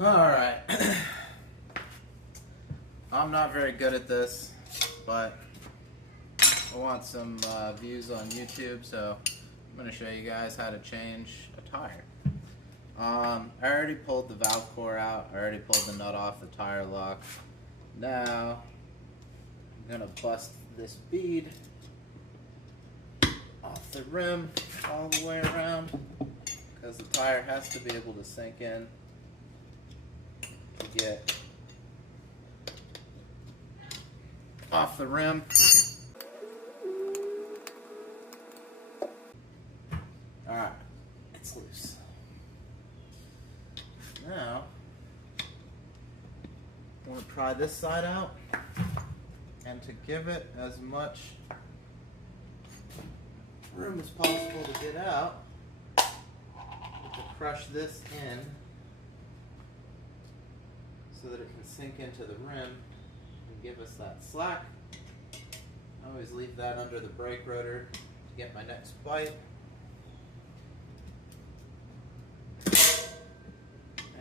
Alright. I'm not very good at this, but I want some views on YouTube, so I'm going to show you guys how to change a tire. I already pulled the valve core out. I already pulled the nut off the tire lock. Now I'm going to bust this bead off the rim all the way around, because the tire has to be able to sink in to get off the rim. Alright, it's loose. Now, I want to pry this side out, and to give it as much room as possible to get out, to crush this in so that it can sink into the rim and give us that slack. I always leave that under the brake rotor to get my next bite.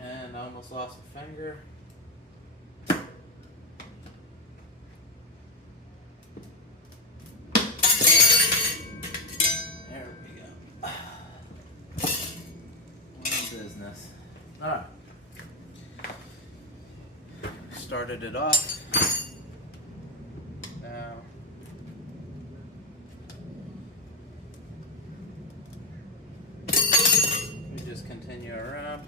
And I almost lost a finger. There we go. One business. Alright. Started it off. Now we just continue around.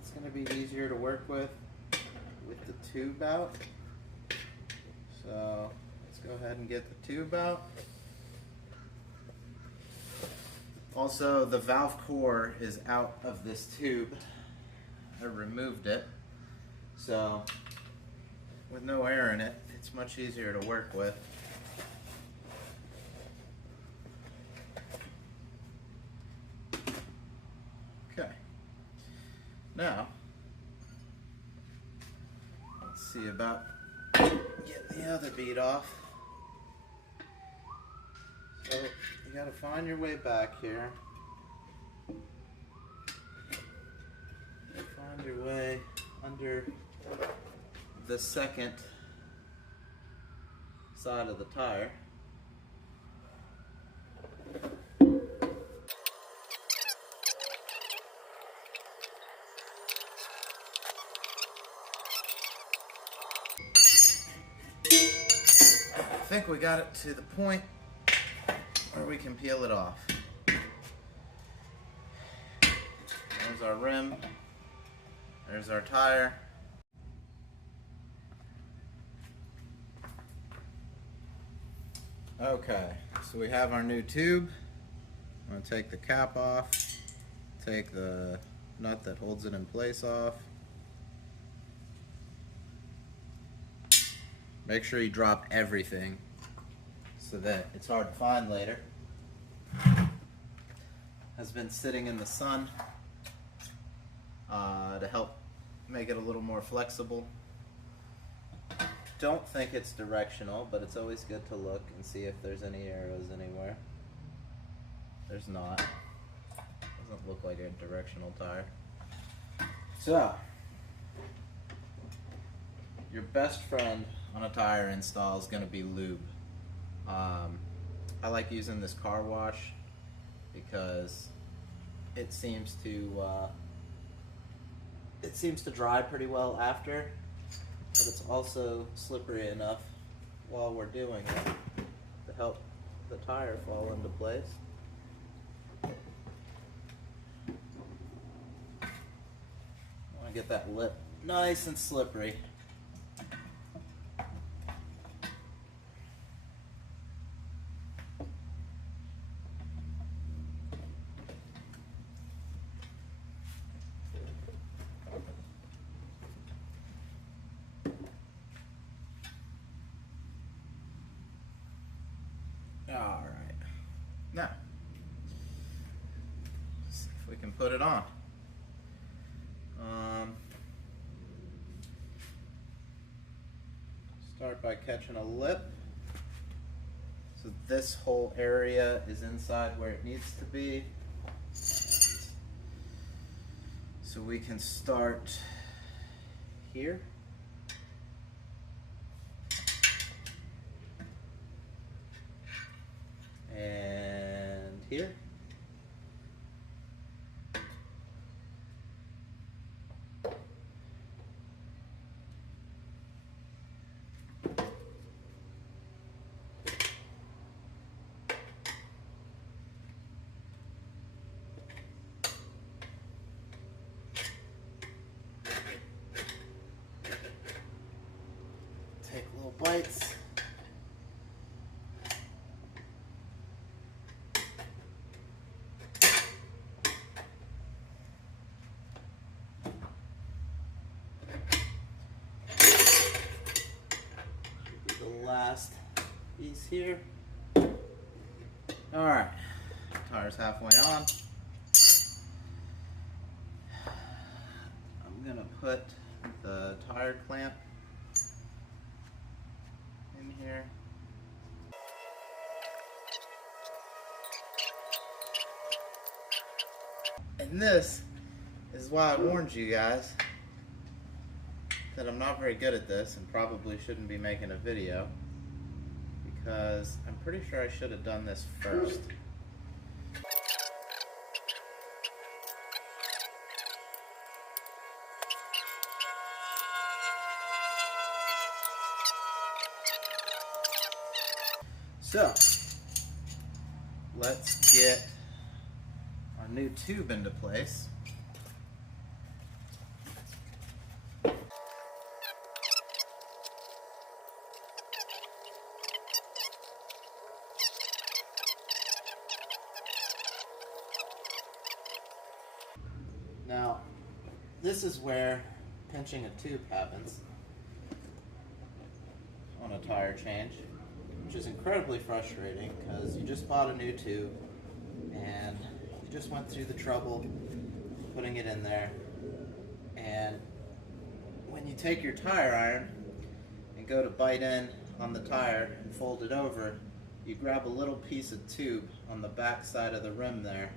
It's going to be easier to work with the tube out. So let's go ahead and get the tube out. Also, the valve core is out of this tube. I removed it. So with no air in it, it's much easier to work with. Okay. Now, let's see about getting the other bead off. So you gotta find your way back here. Find your way under the second side of the tire. I think we got it to the point where we can peel it off. There's our rim. There's our tire. Okay, so we have our new tube. I'm going to take the cap off, take the nut that holds it in place off. Make sure you drop everything so that it's hard to find later. Has been sitting in the sun to help make it a little more flexible. Don't think it's directional, but it's always good to look and see if there's any arrows anywhere. There's not. Doesn't look like a directional tire. So, your best friend on a tire install is going to be lube. I like using this car wash because it seems to dry pretty well after, but it's also slippery enough while we're doing it to help the tire fall into place. I want to get that lip nice and slippery. Alright, now, let's see if we can put it on. Start by catching a lip so So this whole area is inside where it needs to be. So we can start here. And here. Take little bites. The last piece here. Alright, tire's halfway on. I'm gonna put the tire clamp in here. And this is why I warned you guys that I'm not very good at this and probably shouldn't be making a video, because I'm pretty sure I should have done this first. So, let's get our new tube into place. Now, this is where pinching a tube happens on a tire change, which is incredibly frustrating because you just bought a new tube and you just went through the trouble putting it in there, and when you take your tire iron and go to bite in on the tire and fold it over, you grab a little piece of tube on the back side of the rim there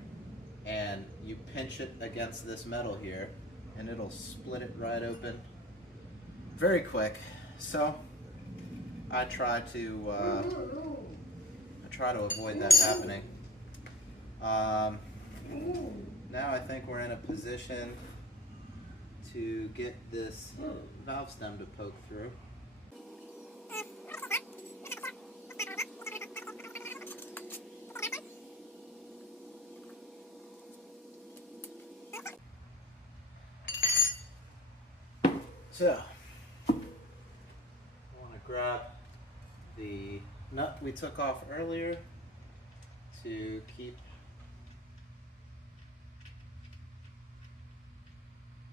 and you pinch it against this metal here and it'll split it right open very quick. So I try to avoid that happening. Now I think we're in a position to get this valve stem to poke through. So, I want to grab the nut we took off earlier to keep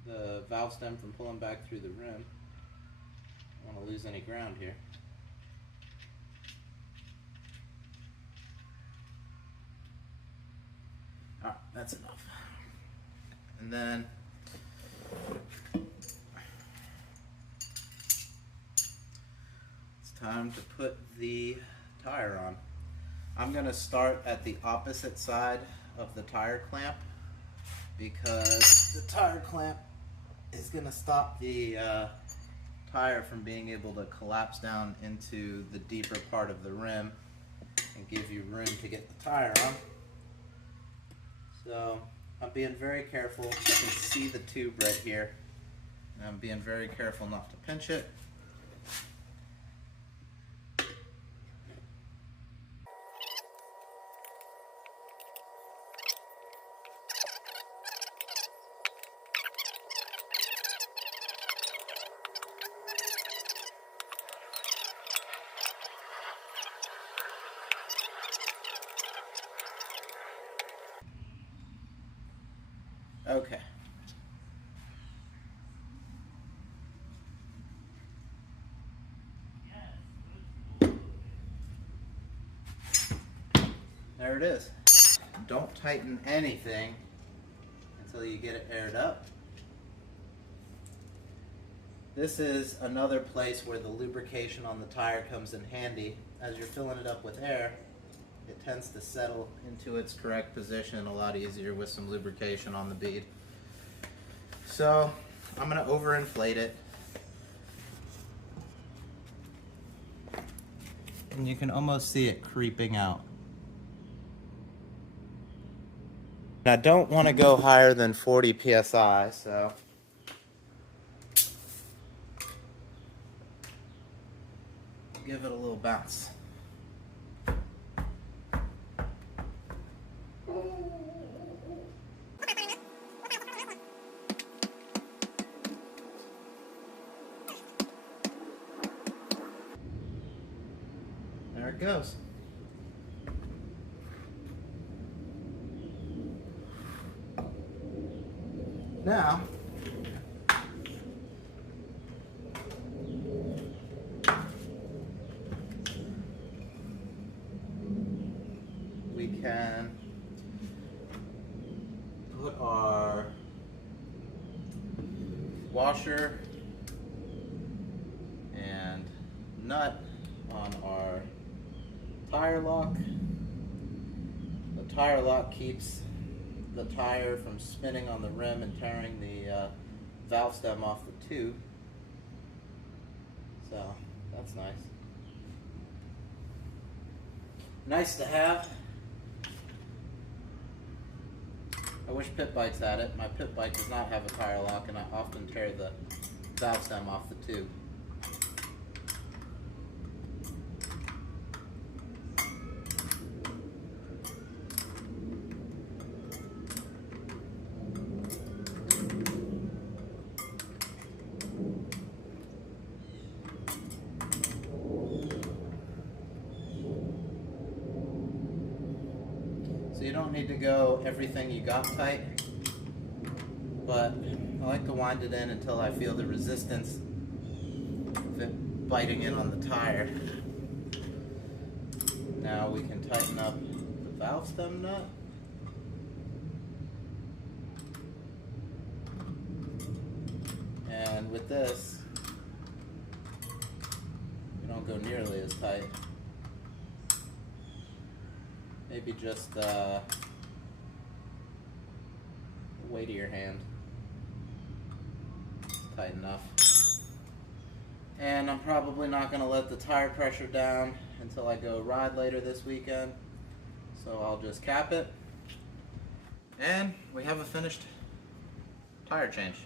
the valve stem from pulling back through the rim. I don't want to lose any ground here. Alright, that's enough. And then time to put the tire on. I'm going to start at the opposite side of the tire clamp because the tire clamp is going to stop the tire from being able to collapse down into the deeper part of the rim and give you room to get the tire on. So I'm being very careful. I can see the tube right here, and I'm being very careful not to pinch it. Okay. There it is. Don't tighten anything until you get it aired up. This is another place where the lubrication on the tire comes in handy. As you're filling it up with air, it tends to settle into its correct position a lot easier with some lubrication on the bead. So I'm going to overinflate it. And you can almost see it creeping out. I don't want to go higher than 40 psi, so give it a little bounce. There it goes. Now, we can put our washer and nut on our tire lock. The tire lock keeps the tire from spinning on the rim and tearing the valve stem off the tube. So that's nice. Nice to have. I wish pit bikes had it. My pit bike does not have a tire lock, and I often tear the valve stem off the tube. So you don't need to go everything you got tight, but I like to wind it in until I feel the resistance of it biting in on the tire. Now we can tighten up the valve stem nut. And with this, we don't go nearly as tight. Maybe just the weight of your hand. It's tight enough. And I'm probably not going to let the tire pressure down until I go ride later this weekend. So I'll just cap it. And we have a finished tire change.